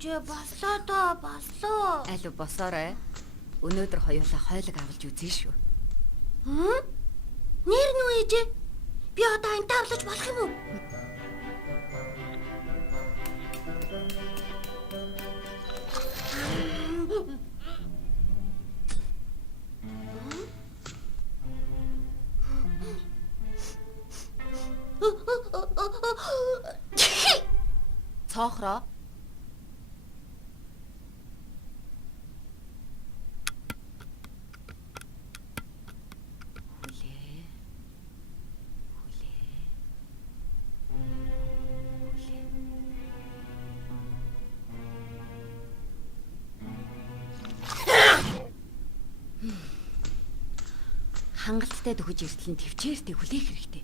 ээжээ боллоо доо боллоо. Алив босоорой. Өнөөдөр хоёулаа хойлог авалж үзье шүү. Нэр нү ээжээ? Би одоо энэ тавлаж болох юм уу? Цоохроо. Хангалттай дөхөж эртлэн төвчээртэй хүлээх хэрэгтэй.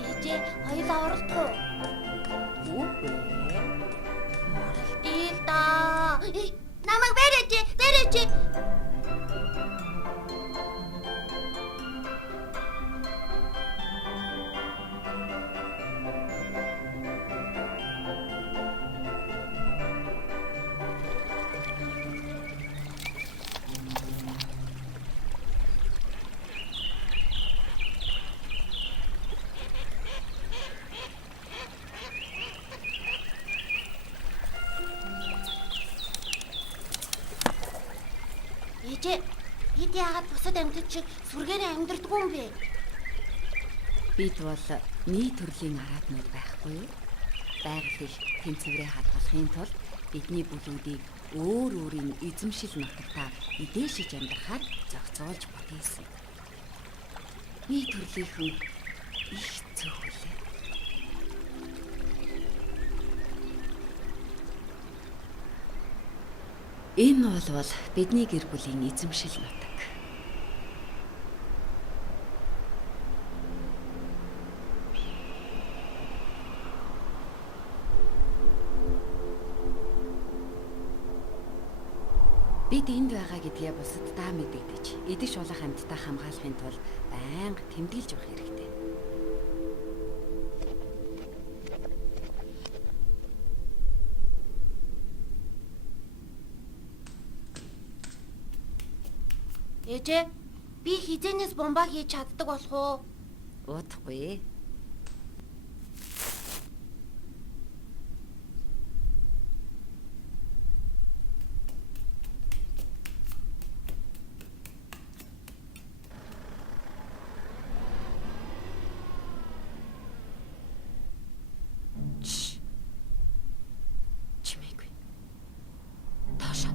Ээжээ хоёулаа оролдох уу? Үгүй ээ. Оролдъё л доо. Намайг бэрээч. Ээжээ, бид яагаад бусад амьтад шиг сүргээрээ амьдардаг юм бэ? Бид бол нийт төрлийн араатнууд байхгүй юу? Байгаль тэнцвэрээ хадгалахын тулд бидний бүлүүдийг өөр өөрийн эзэмшил нутагтаа эдээшиж амьдрахаар зохицуулж бүтээсэн. Нийт төрлийнхэн их зөвхөлээ. Энэ бол бидний гэр бүлийн эзэмшил нутаг. Бид энд байгаа гэдгээ бусаддаа мэдэгдэж, идэж болох амьтдаа хамгаалахын тулд байнга тэмдэглэж явах хэрэгтэй. Ээжээ, би хизээнээс бомба хийж чаддаг болох уу? Удахгүй. Чимээгүй. Таашаа.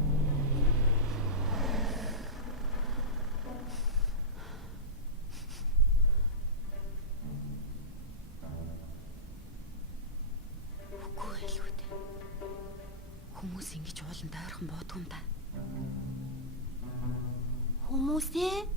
Хүмүүс ингэж уулан тойрхон буудгүй юм да. Хүмүүсээ?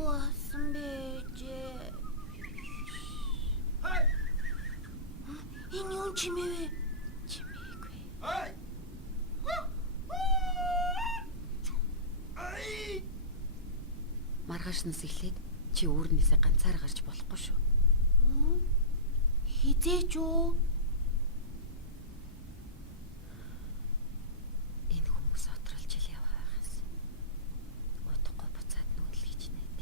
Уасан бэжээ. Энэ юу чимээвэ? Чимээгүй. Маргаашнаас эхлээд чи өөрнөөсөө ганцаар гарч болохгүй шүү. Хизээч үү? Энэ хүмүүс отролж ил явахаас удахгүй буцаад нүүдэл гэж найд.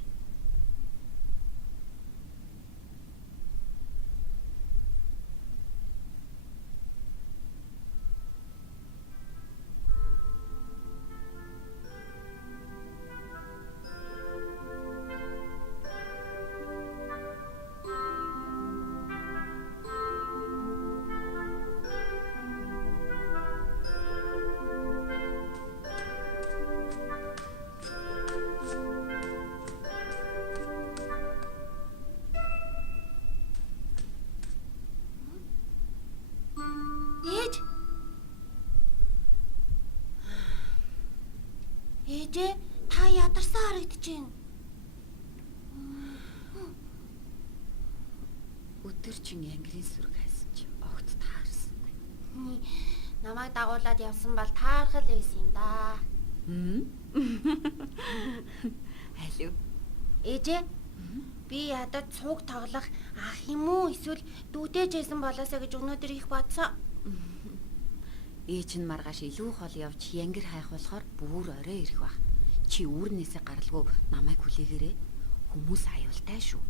Ээжээ, та ядарсан харагдаж байна. Өдөржин янгирийн сүрэг хайсан чи огт таарсангүй. Намайг дагуулад явсан бол таархал байсан юм да. Алив. Ээжээ, би ядаж цуг тоглох ах юм уу эсвэл дүүтэйжсэн болоосоо гэж өнөөдөр их бодсон. Ээж нь маргааш илүү хол явж янгир хайх болохоор бүр орой ирэх бах. Чи үүрнээсээ гаралгүй намайг хүлээгээрээ. Хүмүүс аюултай шүү.